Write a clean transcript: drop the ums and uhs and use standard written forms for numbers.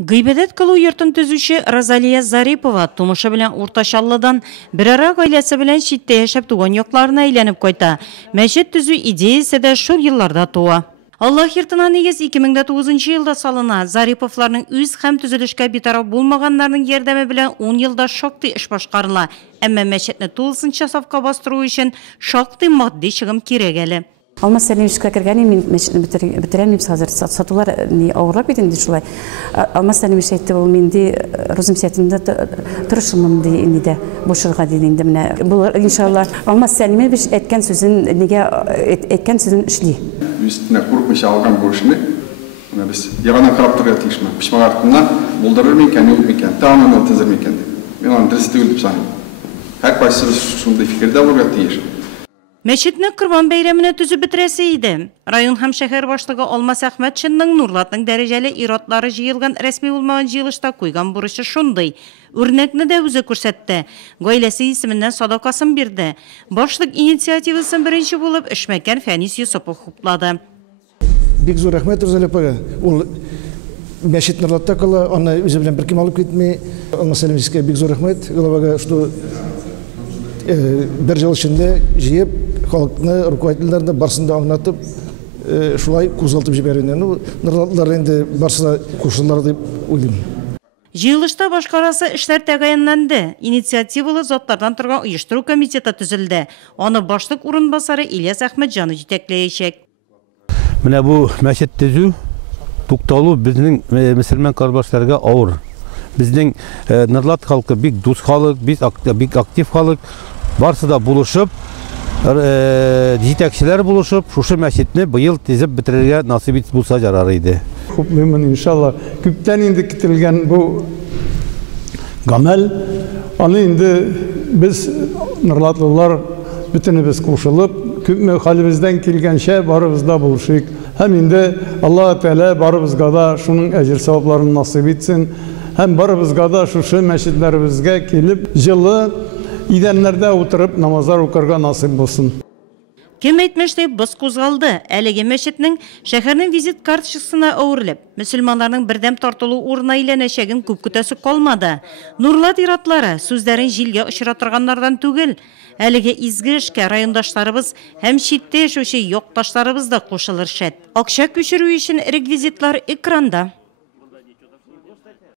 Гыйбадат кылуу йортун түзүүчү Розалия Зарипова тумушу менен Урташаллыдан бир ара гаилеси менен читте жашап туган жокларына айланып койта. Мечит түзүү идеясы да шул жылларда туа. Аллах йортуна негиз 2009 жылда салына. Зариповларның үз һәм түзүлүшкө битараф булмаганнарның ярдәме белән 10 жылда шактый эш башкарыла. Әмма мечетне тулысынча сафка бастыруу өчен шактый мадди чыгым кирәк әле. Алмаз Сәлимовичка кергәне мин мәчетне бетерәм дип хәзер сатулар авырап иде шулай. Алмаз Сәлимович әйтте, ул минде Рузымсәтендә тырышымын ди инде бушырга диде инде менә. Бу иншалла Алмаз Сәлимович әйткән сүзен нигә әйткән сүзен эшли. Үстенә курыкмыйча алган бурычны менә без ягына карап торырга тиешме. Пишман артыннан булдырыр микән, юк микән, тәмамән төзер микән дип. Мин аны дөрес түгел дип саныйм. Һәркайсы шундый фикердә булырга тиеш. Мәчетне Курбан бәйрәменә төзеп бетерәсе иде. Район һәм шәһәр башлыгы Алмаз Әхмәтшинның Нурлатның дәрәҗәле иратлары җыелган рәсми булмаган җыелышта куйган бурычы шундый. Үрнәкне дә үзе күрсәтте. Гаиләсе исеменнән садакасын бирде. Башлык инициативасын беренче булып эшмәкәр Фәнис Юсупов хуплады. Бик зур рәхмәт Розалияга. Ул мәчет Нурлатта кала, аны үзе белән бер кем алып китми. Алмаз Сәлимовичка бик зур рәхмәт. Главага что бер жыл эчендә җыеп халыкны, руководительләрне барсында аңлатып, шулай кузгалтып җибәргән. Нурлатлар инде барсына кушылар дип уйлыйм. Җыелышта башкарасы эшләр тәгаенләнде. Инициативалы затлардан торган оештыру комитеты төзелде. Аны башлык урынбасары Ильяс Әхмәтҗанов җитәкләячәк. Менә бу мәчет төзү тукталу безнең мөселман кардашларга авыр. Безнең Нурлат халкы бик дус халык, бик актив халык. Барсы да булышып, җитәкчеләр булышып, шушы мәчетне быел тизеп бетерергә насыйп булса ярар иде. Мөмкин иншалла күптән инде кителгән бу гамәл, аны инде без Нурлатлылар бөтенебез кушылып, күпме хәлебездән килгәнчә барыбыз да булышыйк. Һәм инде Аллаһ Тәала барыбызга да шуның әҗер-савапларын насыйп итсен. Һәм барыбызга да шушы мәчетләребезгә килеп, җылы идәннәрдә утырып намазлар укырга насыйп булсын. Кем әйтмешти, без кузгалды. Әлеге мәчетнең шәһәрнең визит карточкасына әверелеп, мөселманнарның бердәм тартылу урынына әйләнәчәген күп көтәсе калмады. Нурлат иратлары сүзләрен җилгә очратырганнардан түгел. Әлеге изге эшкә райондашларыбыз һәм читтә яшәүче якташларыбыз да кушылыр шәт. Акча күчерү өчен реквизитлар экранда.